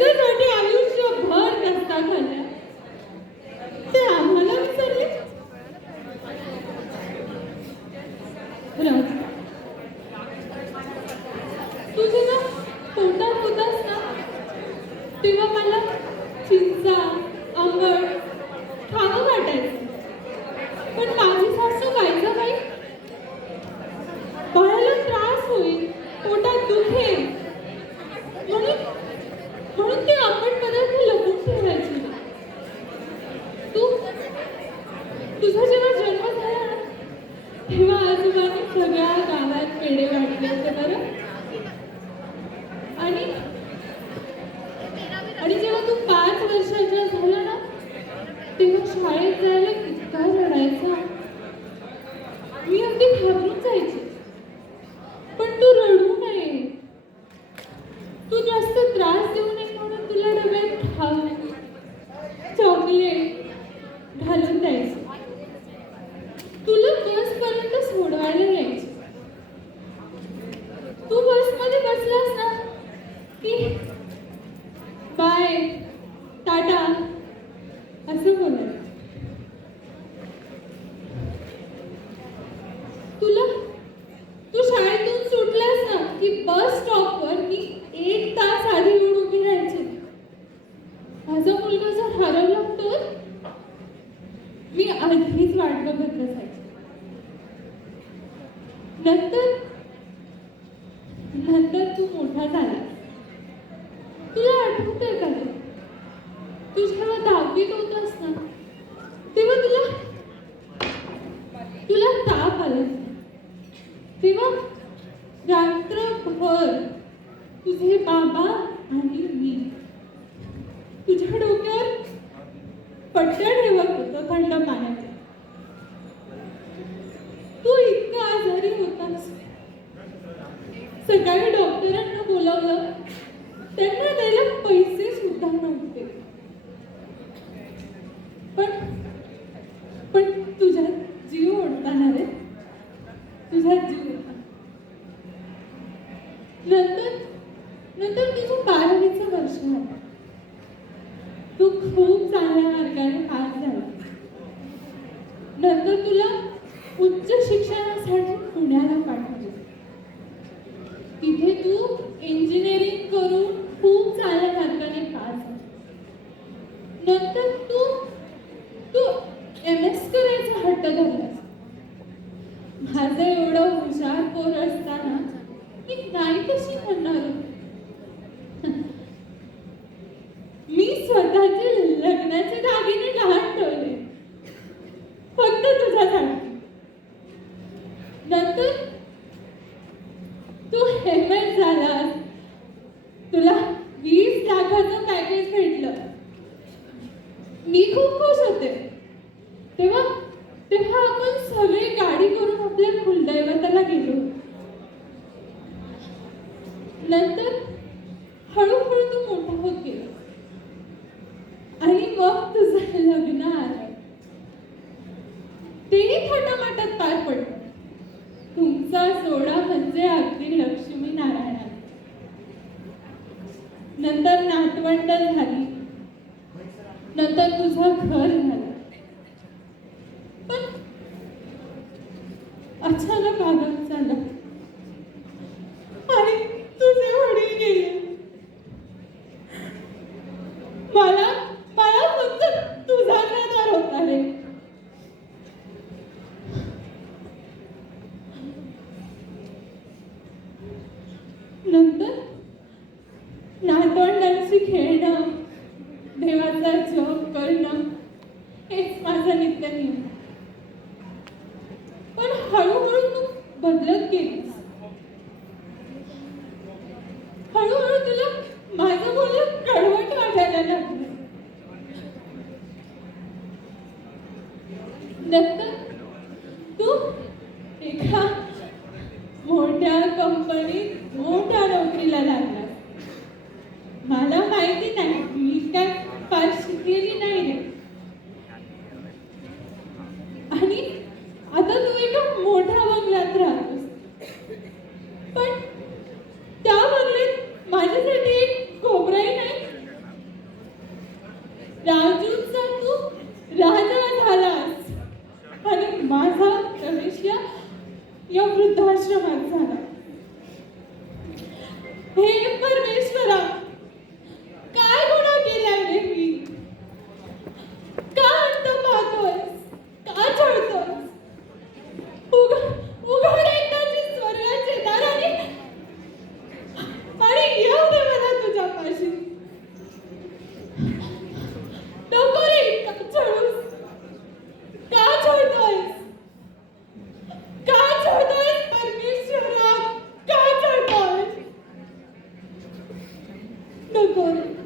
त्यांच्यासाठी आयुष्यभर रस्ता खाल्ला ते आम्हाला विसरले राज तू जेव्हा पोटात होतास ना? तेव्हा मला चिंचा आंबट तुझा जेव्हा जन्म झाला तेव्हा आजोबांनी सगळ्या गावात पेढे वाटले होते बरं? आणि आणि जेव्हा तू पाच वर्षाचा झाला ना तेव्हा शाळेत जायला इतका रडायचा. പ്ലസ് ഗുഡ് വാല്യൂ नंतर? नंतर तू मोठा झाला तुला आठवतंय का तू जेव्हा दहावीत होतास ना तेव्हा तुला तुला ताप आला. तेव्हा रात्रभर तुझे बाबा आणि मी तुझ्या डोक्यावर पट्ट्या ठेवत होतं थंड पाण्यात तू इतका आजारी होतास सकाळी डॉक्टरांना बोलावलं त्यांना द्यायला पैसे सुद्धा नव्हते पण पण तुझ्या जीव ओढताना रे तुझा जीव नंतर नंतर तुझं बारावीचं वर्ष आलं तू खूप चांगल्या मार्गाने पास झाला. नंतर तुला उच्च शिक्षणासाठी पुण्याला पाठवले तिथे तू इंजिनिअरिंग करून खूप चांगल्या मार्गाने पास झाला नंतर तू तू एम एस करायचा हट्ट धरलास माझं एवढं हुशार पोर असताना मी नाही कशी म्हणणार मी स्वतःचे लग्नाचे दागिने लहान ठेवले. फक्त तुझ्यासाठी नंतर तू हेमेट झाला. नंतर झाली नंतर तुझं घर झालं पण अचानक आघात झालं आणि तुझे वडील गेले मला मला फक्त तुझा आधार होता रे नंतर देवाशी खेळणं? देवाचा जप करणं. हेच माझा नित्य नियम. पण हळूहळू तू बदलत गेलीस. हळूहळू तुला माझं बोलणं कडवट वाटायला लागलं. नंतर तू एका मोठ्या कंपनीत मोठ्या नोकरीला लागला. आश्रमात झाला. हे No, go.